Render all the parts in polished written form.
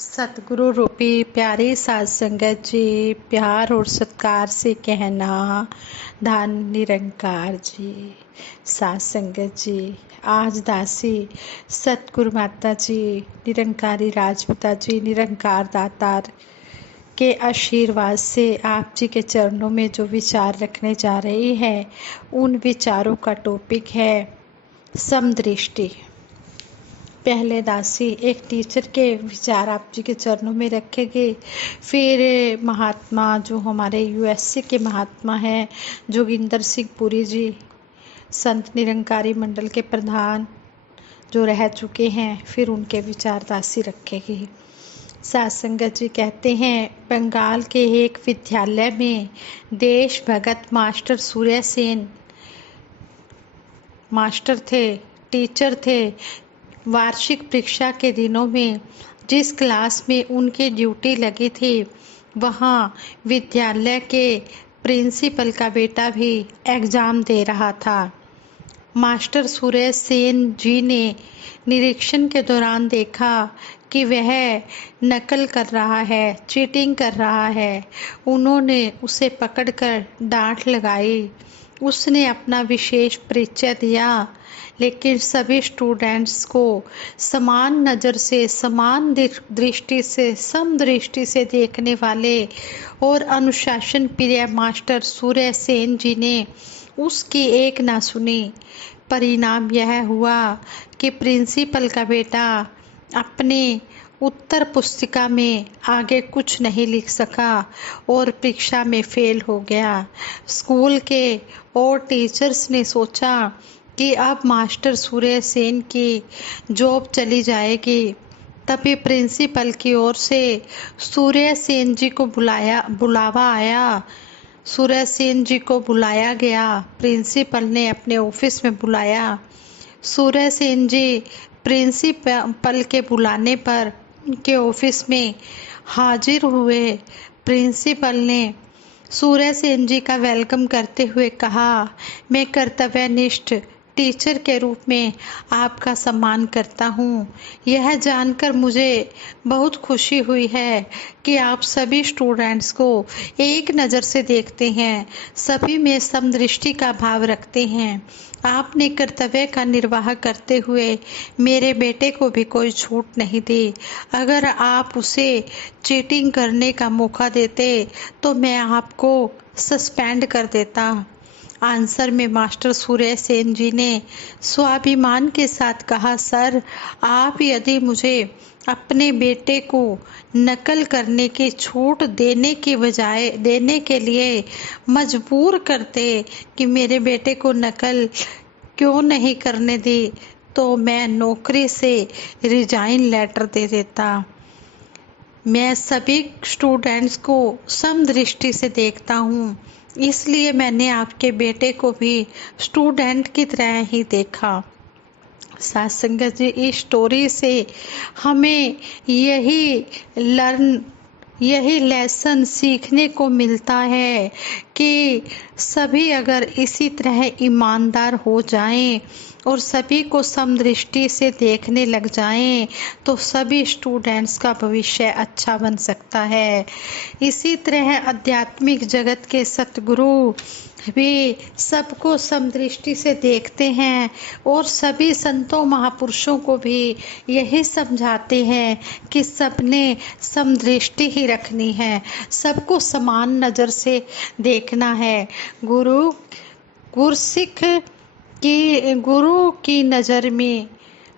सतगुरु रूपी प्यारी साध संगत जी, प्यार और सत्कार से कहना धन निरंकार जी। साध संगत जी, आज दासी सतगुरु माता जी, निरंकारी राजपिता जी, निरंकार दातार के आशीर्वाद से आप जी के चरणों में जो विचार रखने जा रही है, उन विचारों का टॉपिक है समदृष्टि। पहले दासी एक टीचर के विचार आप जी के चरणों में रखेंगे, फिर महात्मा जो हमारे यूएसए के महात्मा हैं जोगिंदर सिंह पुरी जी, संत निरंकारी मंडल के प्रधान जो रह चुके हैं, फिर उनके विचार दासी रखेगी। साध संगत जी कहते हैं, बंगाल के एक विद्यालय में देश भगत मास्टर सूर्य सेन मास्टर थे, टीचर थे। वार्षिक परीक्षा के दिनों में जिस क्लास में उनकी ड्यूटी लगी थी, वहाँ विद्यालय के प्रिंसिपल का बेटा भी एग्ज़ाम दे रहा था। मास्टर सुरेश सेन जी ने निरीक्षण के दौरान देखा कि वह नकल कर रहा है, चीटिंग कर रहा है। उन्होंने उसे पकड़कर डांट लगाई। उसने अपना विशेष परिचय दिया, लेकिन सभी स्टूडेंट्स को समान नज़र से, समान दृष्टि से, समदृष्टि से देखने वाले और अनुशासन प्रिय मास्टर सूर्य सेन जी ने उसकी एक ना सुनी। परिणाम यह हुआ कि प्रिंसिपल का बेटा अपने उत्तर पुस्तिका में आगे कुछ नहीं लिख सका और परीक्षा में फेल हो गया। स्कूल के और टीचर्स ने सोचा कि अब मास्टर सूर्य सेन की जॉब चली जाएगी। तभी प्रिंसिपल की ओर से सूर्य सेन जी को बुलावा आया। सूर्य सेन जी को बुलाया गया। प्रिंसिपल ने अपने ऑफिस में बुलाया। सूर्य सेन जी प्रिंसिपल के बुलाने पर उनके ऑफिस में हाजिर हुए। प्रिंसिपल ने सूर्य सेन जी का वेलकम करते हुए कहा, मैं कर्तव्यनिष्ठ टीचर के रूप में आपका सम्मान करता हूँ। यह जानकर मुझे बहुत खुशी हुई है कि आप सभी स्टूडेंट्स को एक नज़र से देखते हैं, सभी में समदृष्टि का भाव रखते हैं। आपने कर्तव्य का निर्वाह करते हुए मेरे बेटे को भी कोई छूट नहीं दी। अगर आप उसे चीटिंग करने का मौका देते तो मैं आपको सस्पेंड कर देता। आंसर में मास्टर सूर्य सेन जी ने स्वाभिमान के साथ कहा, सर, आप यदि मुझे अपने बेटे को नकल करने की छूट देने के लिए मजबूर करते कि मेरे बेटे को नकल क्यों नहीं करने दी, तो मैं नौकरी से रिजाइन लेटर दे देता। मैं सभी स्टूडेंट्स को समदृष्टि से देखता हूँ, इसलिए मैंने आपके बेटे को भी स्टूडेंट की तरह ही देखा। साध संगत जी, इस स्टोरी से हमें यही लेसन सीखने को मिलता है कि सभी अगर इसी तरह ईमानदार हो जाएं और सभी को समदृष्टि से देखने लग जाएं, तो सभी स्टूडेंट्स का भविष्य अच्छा बन सकता है। इसी तरह आध्यात्मिक जगत के सतगुरु भी सबको समदृष्टि से देखते हैं और सभी संतों महापुरुषों को भी यही समझाते हैं कि सबने समदृष्टि ही रखनी है, सबको समान नज़र से देखना है। गुरु की नज़र में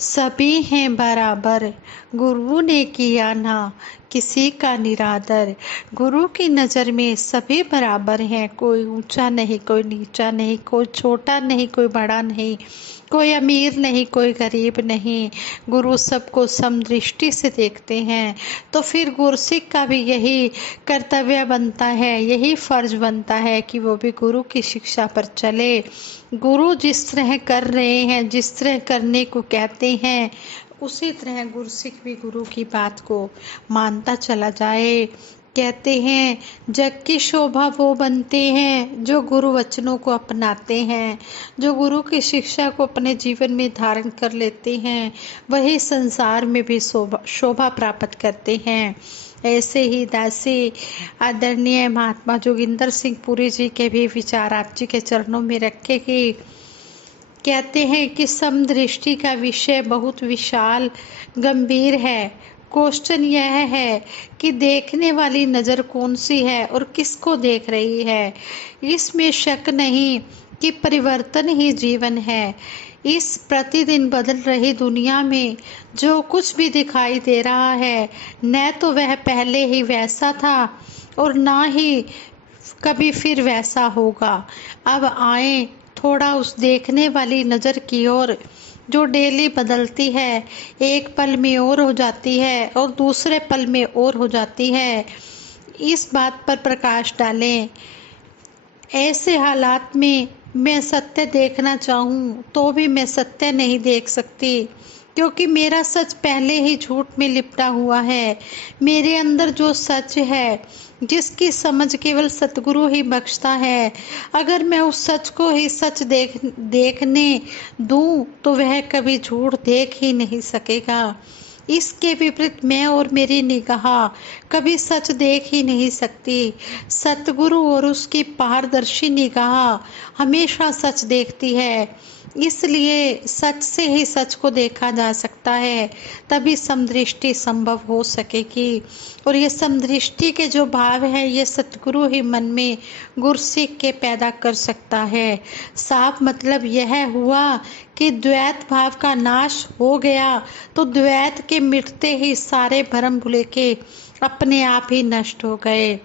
सभी हैं बराबर, गुरु ने किया ना किसी का निरादर। गुरु की नज़र में सभी बराबर हैं, कोई ऊंचा नहीं, कोई नीचा नहीं, कोई छोटा नहीं, कोई बड़ा नहीं, कोई अमीर नहीं, कोई गरीब नहीं। गुरु सबको समदृष्टि से देखते हैं। तो फिर गुरसिक का भी यही कर्तव्य बनता है, यही फर्ज बनता है कि वो भी गुरु की शिक्षा पर चले। गुरु जिस तरह कर रहे हैं, जिस तरह करने को कहते हैं, उसी तरह गुरसिक भी गुरु की बात को मानता चला जाए। कहते हैं जग की शोभा वो बनते हैं जो गुरु वचनों को अपनाते हैं, जो गुरु की शिक्षा को अपने जीवन में धारण कर लेते हैं, वही संसार में भी शोभा प्राप्त करते हैं। ऐसे ही दासी आदरणीय महात्मा जोगिंदर सिंह पुरी जी के भी विचार आप जी के चरणों में रखे कि कहते हैं कि समदृष्टि का विषय बहुत विशाल गंभीर है। क्वेश्चन यह है कि देखने वाली नज़र कौन सी है और किसको देख रही है। इसमें शक नहीं कि परिवर्तन ही जीवन है। इस प्रतिदिन बदल रही दुनिया में जो कुछ भी दिखाई दे रहा है, न तो वह पहले ही वैसा था और ना ही कभी फिर वैसा होगा। अब आए थोड़ा उस देखने वाली नज़र की ओर जो डेली बदलती है, एक पल में और हो जाती है और दूसरे पल में और हो जाती है। इस बात पर प्रकाश डालें। ऐसे हालात में मैं सत्य देखना चाहूँ तो भी मैं सत्य नहीं देख सकती, क्योंकि मेरा सच पहले ही झूठ में लिपटा हुआ है। मेरे अंदर जो सच है, जिसकी समझ केवल सतगुरु ही बख्शता है, अगर मैं उस सच को ही सच देखने दूं तो वह कभी झूठ देख ही नहीं सकेगा। इसके विपरीत मैं और मेरी निगाह कभी सच देख ही नहीं सकती। सतगुरु और उसकी पारदर्शी निगाह हमेशा सच देखती है। इसलिए सच से ही सच को देखा जा सकता है, तभी समदृष्टि संभव हो सकेगी। और ये समदृष्टि के जो भाव है, ये सतगुरु ही मन में गुरसिक के पैदा कर सकता है। साफ मतलब यह हुआ कि द्वैत भाव का नाश हो गया तो द्वैत के मिटते ही सारे भ्रम भुले के अपने आप ही नष्ट हो गए।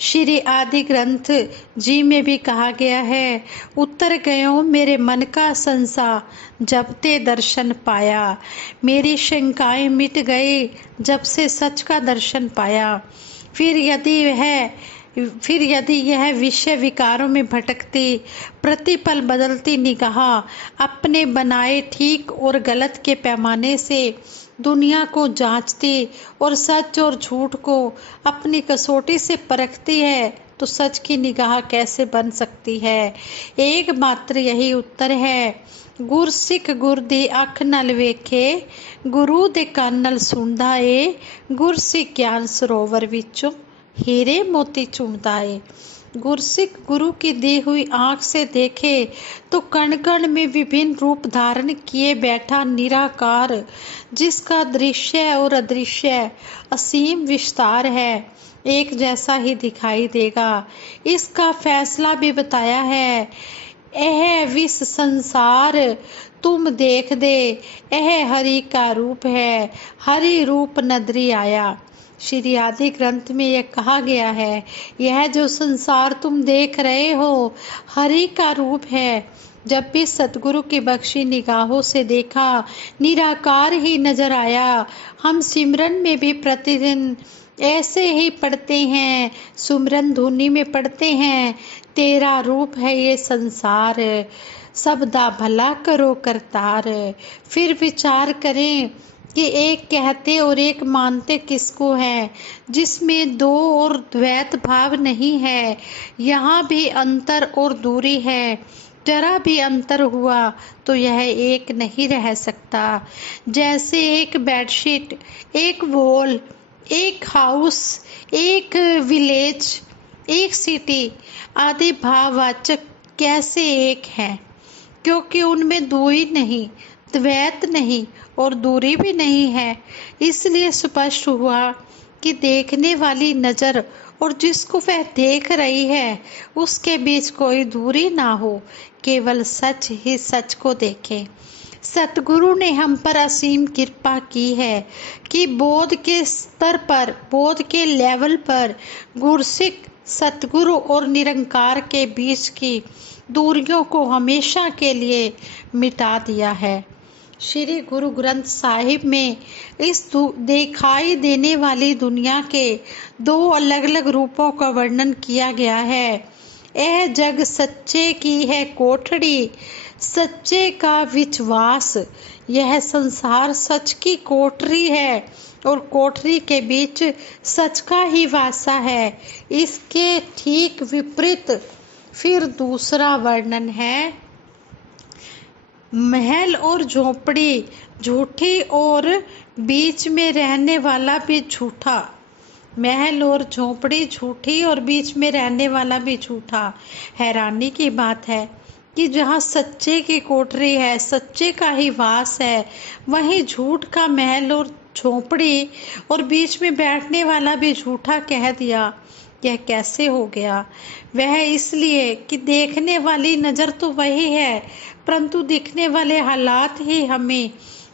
श्री आदि ग्रंथ जी में भी कहा गया है, उतर गयो मेरे मन का संशय जब ते दर्शन पाया। मेरी शंकाएं मिट गई जब से सच का दर्शन पाया। फिर यदि यह विषय विकारों में भटकती, प्रतिपल बदलती निगाह अपने बनाए ठीक और गलत के पैमाने से दुनिया को जांचती और सच और झूठ को अपनी कसौटी से परखती है, तो सच की निगाह कैसे बन सकती है। एकमात्र यही उत्तर है। गुरसिख गुर दी अख नल वेखे, गुरु दे कान नल सुनदा ए, गुरसिख ज्ञान सरोवर विचों हीरे मोती चुनदा ए। गुरसिख गुरु की दी हुई आंख से देखे तो कण कण में विभिन्न रूप धारण किए बैठा निराकार, जिसका दृश्य और अदृश्य असीम विस्तार है, एक जैसा ही दिखाई देगा। इसका फैसला भी बताया है। यह विश्व संसार तुम देख दे, यह हरि का रूप है, हरि रूप नदरी आया। श्री आदि ग्रंथ में यह कहा गया है, यह जो संसार तुम देख रहे हो हरि का रूप है। जब भी सतगुरु की बख्शी निगाहों से देखा, निराकार ही नजर आया। हम सिमरन में भी प्रतिदिन ऐसे ही पढ़ते हैं, सुमरन धुनी में पढ़ते हैं, तेरा रूप है ये संसार, सबदा भला करो करतार। फिर विचार करें कि एक कहते और एक मानते किसको है, जिसमें दो और द्वैत भाव नहीं है। यहाँ भी अंतर और दूरी है। जरा भी अंतर हुआ तो यह एक नहीं रह सकता। जैसे एक बेडशीट, एक वॉल, एक हाउस, एक विलेज, एक सिटी आदि भाववाचक कैसे एक हैं, क्योंकि उनमें दूरी नहीं, द्वैत नहीं और दूरी भी नहीं है। इसलिए स्पष्ट हुआ कि देखने वाली नज़र और जिसको वह देख रही है उसके बीच कोई दूरी ना हो, केवल सच ही सच को देखे। सतगुरु ने हम पर असीम कृपा की है कि बोध के स्तर पर, बोध के लेवल पर गुरसिख सतगुरु और निरंकार के बीच की दूरियों को हमेशा के लिए मिटा दिया है। श्री गुरु ग्रंथ साहिब में इस दिखाई देने वाली दुनिया के दो अलग अलग रूपों का वर्णन किया गया है। यह जग सच्चे की है कोठड़ी, सच्चे का विश्वास। यह संसार सच की कोठरी है, और कोठरी के बीच सच का ही वासा है। इसके ठीक विपरीत फिर दूसरा वर्णन है, महल और झोपड़ी झूठी और बीच में रहने वाला भी झूठा। महल और झोपड़ी झूठी और बीच में रहने वाला भी झूठा। हैरानी की बात है कि जहाँ सच्चे की कोठरी है, सच्चे का ही वास है, वहीं झूठ का महल और झोपड़ी और बीच में बैठने वाला भी झूठा कह दिया। यह कैसे हो गया? वह इसलिए कि देखने वाली नज़र तो वही है, परंतु दिखने वाले हालात ही हमें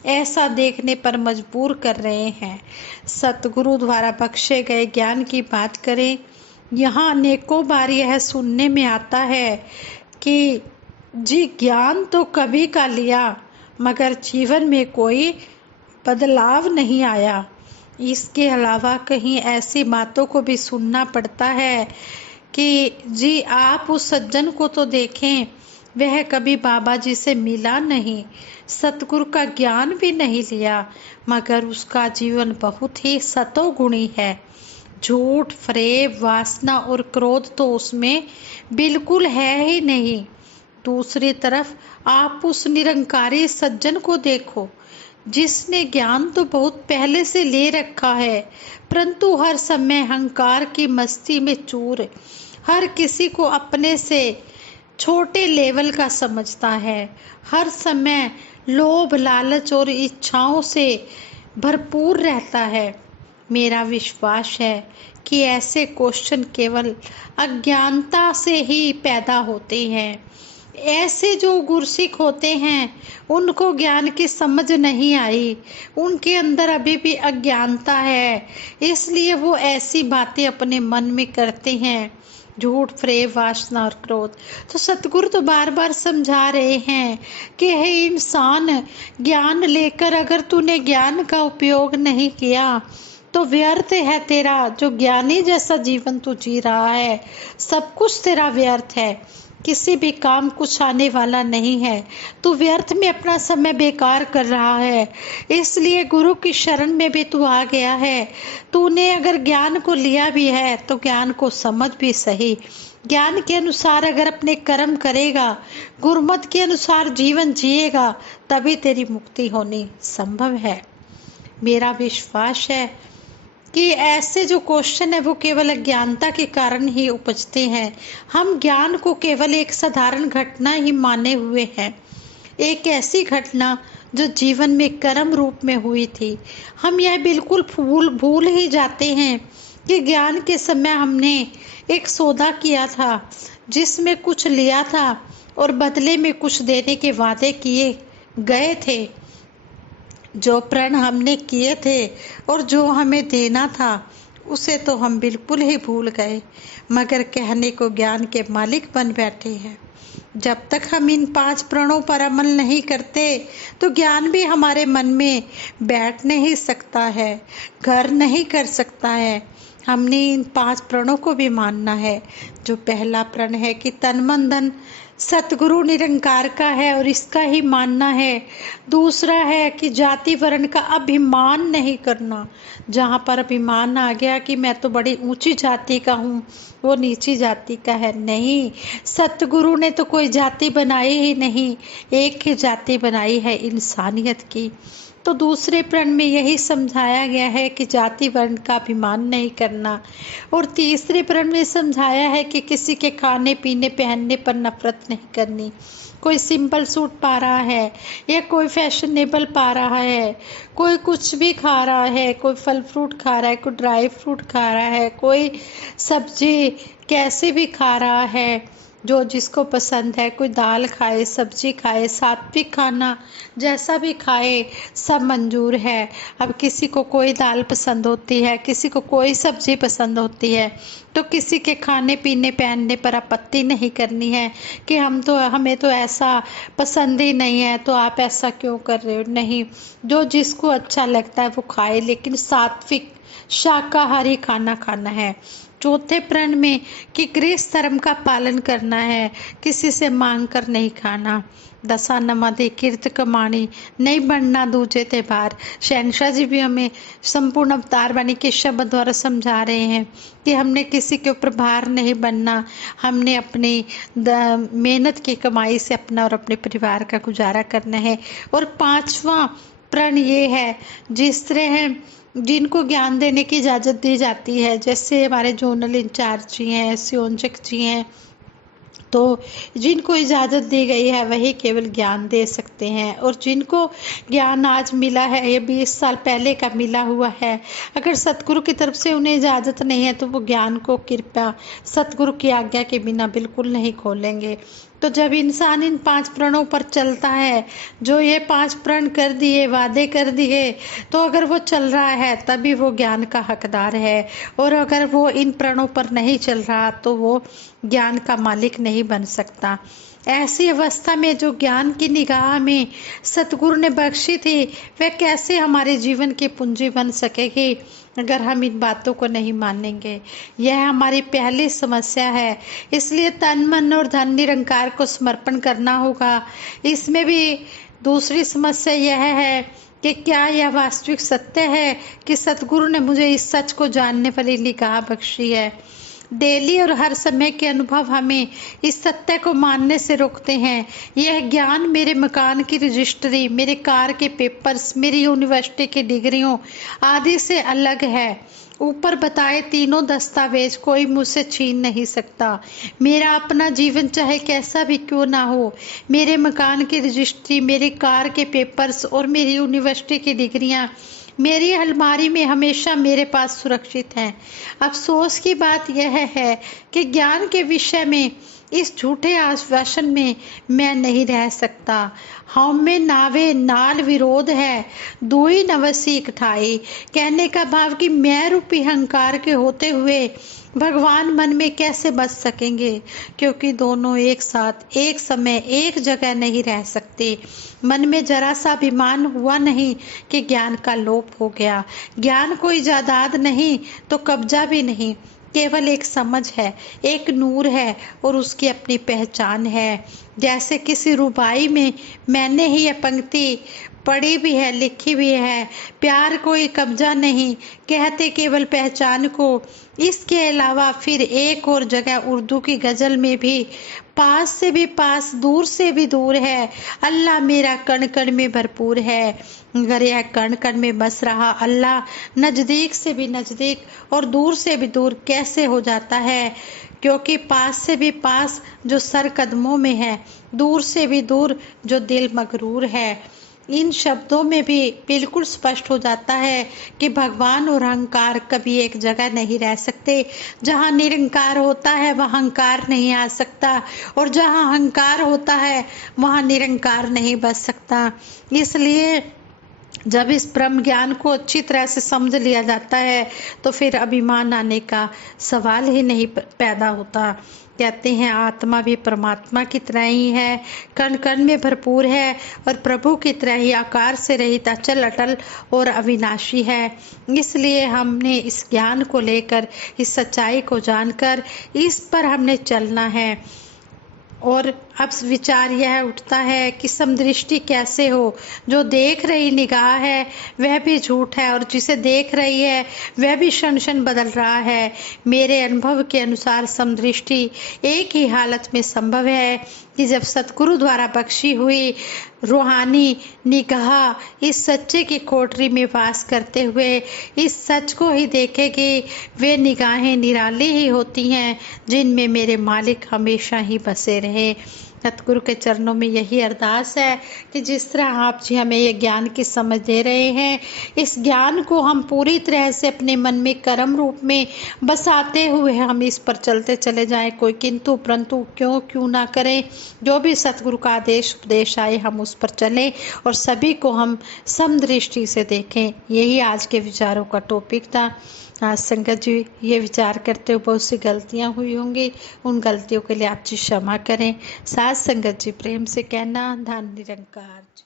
ऐसा देखने पर मजबूर कर रहे हैं। सतगुरु द्वारा बख्शे गए ज्ञान की बात करें, यहाँ अनेकों बार यह सुनने में आता है कि जी ज्ञान तो कभी का लिया मगर जीवन में कोई बदलाव नहीं आया। इसके अलावा कहीं ऐसी बातों को भी सुनना पड़ता है कि जी आप उस सज्जन को तो देखें, वह कभी बाबा जी से मिला नहीं, सतगुरु का ज्ञान भी नहीं लिया, मगर उसका जीवन बहुत ही सतोगुणी है। झूठ, फरेब, वासना और क्रोध तो उसमें बिल्कुल है ही नहीं। दूसरी तरफ आप उस निरंकारी सज्जन को देखो, जिसने ज्ञान तो बहुत पहले से ले रखा है, परंतु हर समय अहंकार की मस्ती में चूर, हर किसी को अपने से छोटे लेवल का समझता है, हर समय लोभ, लालच और इच्छाओं से भरपूर रहता है। मेरा विश्वास है कि ऐसे क्वेश्चन केवल अज्ञानता से ही पैदा होते हैं। ऐसे जो गुरसिक होते हैं उनको ज्ञान की समझ नहीं आई, उनके अंदर अभी भी अज्ञानता है, इसलिए वो ऐसी बातें अपने मन में करते हैं, झूठ, फरेब, वासना और क्रोध। तो सतगुरु तो बार बार समझा रहे हैं कि हे इंसान, ज्ञान लेकर अगर तूने ज्ञान का उपयोग नहीं किया तो व्यर्थ है तेरा जो ज्ञानी जैसा जीवन तू जी रहा है, सब कुछ तेरा व्यर्थ है, किसी भी काम कुछ आने वाला नहीं है, तू व्यर्थ में अपना समय बेकार कर रहा है। इसलिए गुरु की शरण में भी तू आ गया है। तूने अगर ज्ञान को लिया भी है तो ज्ञान को समझ भी सही, ज्ञान के अनुसार अगर अपने कर्म करेगा, गुरुमत के अनुसार जीवन जिएगा, तभी तेरी मुक्ति होनी संभव है। मेरा विश्वास है कि ऐसे जो क्वेश्चन है वो केवल अज्ञानता के कारण ही उपजते हैं। हम ज्ञान को केवल एक साधारण घटना ही माने हुए हैं, एक ऐसी घटना जो जीवन में कर्म रूप में हुई थी। हम यह बिल्कुल भूल ही जाते हैं कि ज्ञान के समय हमने एक सौदा किया था, जिसमें कुछ लिया था और बदले में कुछ देने के वादे किए गए थे। जो प्रण हमने किए थे और जो हमें देना था उसे तो हम बिल्कुल ही भूल गए, मगर कहने को ज्ञान के मालिक बन बैठे हैं। जब तक हम इन 5 प्रणों पर अमल नहीं करते तो ज्ञान भी हमारे मन में बैठ नहीं सकता है, घर नहीं कर सकता है। हमने इन 5 प्रणों को भी मानना है। जो पहला प्रण है कि तन मन धन सतगुरु निरंकार का है और इसका ही मानना है। दूसरा है कि जाति वर्ण का अभिमान नहीं करना। जहाँ पर अभिमान आ गया कि मैं तो बड़ी ऊंची जाति का हूँ, वो नीची जाति का है, नहीं, सतगुरु ने तो कोई जाति बनाई ही नहीं, एक ही जाति बनाई है, इंसानियत की। तो दूसरे प्रण में यही समझाया गया है कि जाति वर्ण का अभिमान नहीं करना, और तीसरे प्रण में समझाया है कि किसी के खाने पीने पहनने पर नफरत नहीं करनी। कोई सिंपल सूट पा रहा है या कोई फैशनेबल पा रहा है, कोई कुछ भी खा रहा है, कोई फल फ्रूट खा रहा है, कोई ड्राई फ्रूट खा रहा है, कोई सब्जी कैसे भी खा रहा है, जो जिसको पसंद है, कोई दाल खाए, सब्जी खाए, सात्विक खाना जैसा भी खाए, सब मंजूर है। अब किसी को कोई दाल पसंद होती है, किसी को कोई सब्जी पसंद होती है, तो किसी के खाने पीने पहनने पर आपत्ति नहीं करनी है कि हमें तो ऐसा पसंद ही नहीं है, तो आप ऐसा क्यों कर रहे हो। नहीं, जो जिसको अच्छा लगता है वो खाए, लेकिन सात्विक शाकाहारी खाना खाना है। चौथे प्रण में कि गृहस्थ धर्म का पालन करना है, किसी से मांग कर नहीं खाना। दशा नमदे कीर्त कमाणी, नहीं बढ़ना दूजे ते भार। शहनशाह जी भी हमें संपूर्ण अवतार वाणी के शब्द द्वारा समझा रहे हैं कि हमने किसी के ऊपर भार नहीं बनना, हमने अपनी मेहनत की कमाई से अपना और अपने परिवार का गुजारा करना है। और पांचवा प्रण ये है, जिस तरह जिनको ज्ञान देने की इजाज़त दी जाती है, जैसे हमारे जोनल इंचार्ज जी हैं, संयोजक जी हैं, तो जिनको इजाज़त दी गई है वही केवल ज्ञान दे सकते हैं। और जिनको ज्ञान आज मिला है, ये 20 साल पहले का मिला हुआ है, अगर सतगुरु की तरफ से उन्हें इजाज़त नहीं है तो वो ज्ञान को कृपया सतगुरु की आज्ञा के बिना बिल्कुल नहीं खोलेंगे। तो जब इंसान इन 5 प्रणों पर चलता है, जो ये 5 प्रण कर दिए, वादे कर दिए, तो अगर वो चल रहा है तभी वो ज्ञान का हकदार है। और अगर वो इन प्रणों पर नहीं चल रहा तो वो ज्ञान का मालिक नहीं बन सकता। ऐसी अवस्था में जो ज्ञान की निगाह में सतगुरु ने बख्शी थी, वह कैसे हमारे जीवन की पूंजी बन सकेगी अगर हम इन बातों को नहीं मानेंगे। यह हमारी पहली समस्या है। इसलिए तन मन और धन निरंकार को समर्पण करना होगा। इसमें भी दूसरी समस्या यह है कि क्या यह वास्तविक सत्य है कि सतगुरु ने मुझे इस सच को जानने वाली निगाह बख्शी है। डेली और हर समय के अनुभव हमें इस सत्य को मानने से रोकते हैं। यह ज्ञान मेरे मकान की रजिस्ट्री, मेरे कार के पेपर्स, मेरी यूनिवर्सिटी की डिग्रियों आदि से अलग है। ऊपर बताए तीनों दस्तावेज कोई मुझसे छीन नहीं सकता। मेरा अपना जीवन चाहे कैसा भी क्यों ना हो, मेरे मकान की रजिस्ट्री, मेरी कार के पेपर्स और मेरी यूनिवर्सिटी की डिग्रियां मेरी अलमारी में हमेशा मेरे पास सुरक्षित हैं। अफसोस की बात यह है कि ज्ञान के विषय में इस झूठे आश्वासन में मैं नहीं रह सकता। हम में नावे नाल विरोध है, दुई नवसी इकठाई। कहने का भाव कि मैं रूपी अहंकार के होते हुए भगवान मन में कैसे बस सकेंगे, क्योंकि दोनों एक साथ एक समय एक जगह नहीं रह सकते। मन में जरा सा अभिमान हुआ नहीं कि ज्ञान का लोप हो गया। ज्ञान कोई जायदाद नहीं तो कब्जा भी नहीं, केवल एक समझ है, एक नूर है और उसकी अपनी पहचान है। जैसे किसी रुबाई में मैंने ही यह पंक्ति पढ़ी भी है, लिखी भी है, प्यार कोई कब्जा नहीं, कहते केवल पहचान को। इसके अलावा फिर एक और जगह उर्दू की गज़ल में भी, पास से भी पास, दूर से भी दूर है, अल्लाह मेरा कण कण में भरपूर है। अगर यह कण कण में बस रहा अल्लाह, नज़दीक से भी नज़दीक और दूर से भी दूर कैसे हो जाता है, क्योंकि पास से भी पास जो सर कदमों में है, दूर से भी दूर जो दिल मगरूर है। इन शब्दों में भी बिल्कुल स्पष्ट हो जाता है कि भगवान और अहंकार कभी एक जगह नहीं रह सकते। जहाँ निरंकार होता है वहाँ अहंकार नहीं आ सकता, और जहाँ अहंकार होता है वहाँ निरंकार नहीं बच सकता। इसलिए जब इस ब्रह्म ज्ञान को अच्छी तरह से समझ लिया जाता है तो फिर अभिमान आने का सवाल ही नहीं पैदा होता। कहते हैं आत्मा भी परमात्मा की तरह ही है, कण कण में भरपूर है और प्रभु की तरह ही आकार से रहित, अचल अटल और अविनाशी है। इसलिए हमने इस ज्ञान को लेकर, इस सच्चाई को जानकर इस पर हमने चलना है। और अब विचार यह उठता है कि समदृष्टि कैसे हो। जो देख रही निगाह है वह भी झूठ है, और जिसे देख रही है वह भी क्षण क्षण बदल रहा है। मेरे अनुभव के अनुसार समदृष्टि एक ही हालत में संभव है कि जब सतगुरु द्वारा बख्शी हुई रूहानी निगाह इस सच्चे की कोठरी में वास करते हुए इस सच को ही देखेगी। वे निगाहें निराली ही होती हैं जिनमें मेरे मालिक हमेशा ही बसे रहे। सतगुरु के चरणों में यही अरदास है कि जिस तरह आप जी हमें ये ज्ञान की समझ दे रहे हैं, इस ज्ञान को हम पूरी तरह से अपने मन में कर्म रूप में बसाते हुए हम इस पर चलते चले जाएं। कोई किंतु परंतु क्यों ना करें। जो भी सतगुरु का आदेश उपदेश आए हम उस पर चलें और सभी को हम समदृष्टि से देखें। यही आज के विचारों का टॉपिक था। आज संगत जी ये विचार करते हुए बहुत सी गलतियां हुई होंगी, उन गलतियों के लिए आप जी क्षमा करें। साथ संगत जी प्रेम से कहना, धन निरंकार जी।